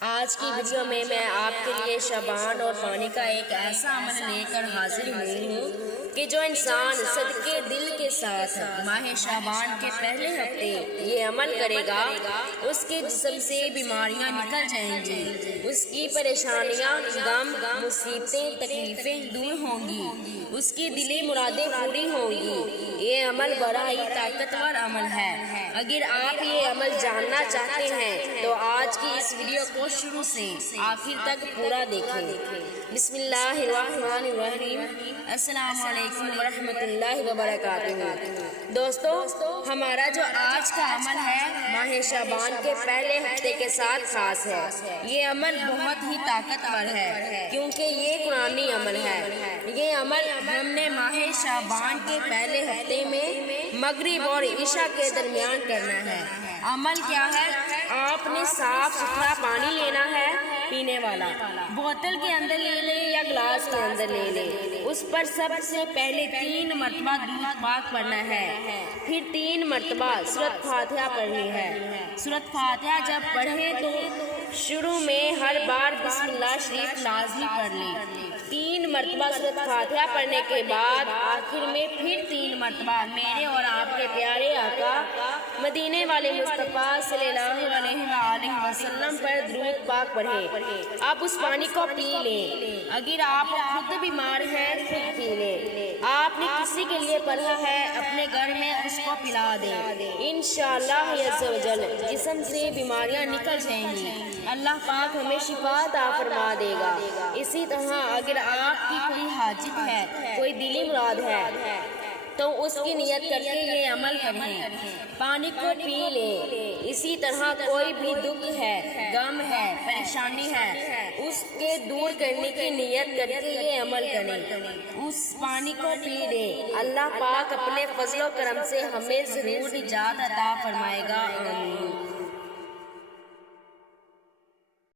آج کی ویڈیو میں آپ کے لیے شعبان اور پانی کا ایک ایسا عمل لے کر حاضر ہوئی ہوں کہ جو انسان صدقے دل کے ساتھ ماہ شعبان کے پہلے ہفتے یہ عمل کرے گا، اس کے جسم سے بیماریاں نکل جائیں گی، اس کی پریشانیاں، غم، مصیبتیں، تکلیفیں دور ہوں گی، اس کی دلی مرادیں پوری ہوں گی۔ یہ عمل بڑا ہی طاقتور عمل ہے۔ اگر آپ یہ عمل جاننا چاہتے ہیں تو آج کی اس ویڈیو کو شروع سے آخر تک پورا دیکھیں۔ بسم اللہ الرحمن الرحیم۔ السلام علیکم ورحمۃ اللہ وبرکاتہ۔ دوستو، ہمارا جو آج کا عمل ہے ماہ شعبان کے پہلے ہفتے کے ساتھ خاص ہے۔ یہ عمل بہت ہی طاقتور ہے کیونکہ یہ قرآنی عمل ہے۔ یہ عمل ہم نے ماہ شعبان کے پہلے ہفتے میں مغرب اور عشاء کے درمیان کرنا ہے۔ عمل کیا ہے؟ آپ نے صاف ستھرا پانی لینا ہے، پینے والا، بوتل کے اندر لے لیں یا گلاس کے اندر لے لیں۔ اس پر سب سے پہلے 3 مرتبہ درود پاک پڑھنا ہے، پھر 3 مرتبہ سورۃ فاتحہ پڑھنی ہے۔ سورۃ فاتحہ جب پڑھیں تو شروع میں ہر بار بسم اللہ شریف لازمی پڑھ لیں۔ 3 مرتبہ سورۃ فاتحہ پڑھنے کے بعد آخر میں پھر 3 مرتبہ میرے اور آپ کے پیارے آقا مدینے والے مصطفیٰ صلی اللہ علیہ وآلہ وسلم پر درود پاک پڑھیں۔ آپ اس پانی کو پی لیں۔ اگر آپ خود بیمار ہیں خود پی لیں۔ آپ نے کسی کے لیے پڑھا ہے اپنے گھر میں اس کو پلا دیں۔ انشاءاللہ عز و جل جسم سے بیماریاں نکل جائیں گی۔ اللہ پاک ہمیں شفا عطا فرما دے گا۔ اسی طرح اگر آپ کی کوئی حاجت ہے، کوئی دلی مراد ہے تو اس کی نیت کر کے یہ عمل کریں، پانی کو پی لیں۔ اسی طرح کوئی بھی دکھ ہے، غم ہے، پریشانی ہے، اس کے دور کرنے کی نیت کر کے یہ عمل کریں، اس پانی کو پی لیں۔ اللہ پاک اپنے فضل و کرم سے ہمیں ضرور نجات عطا فرمائے گا، آمین۔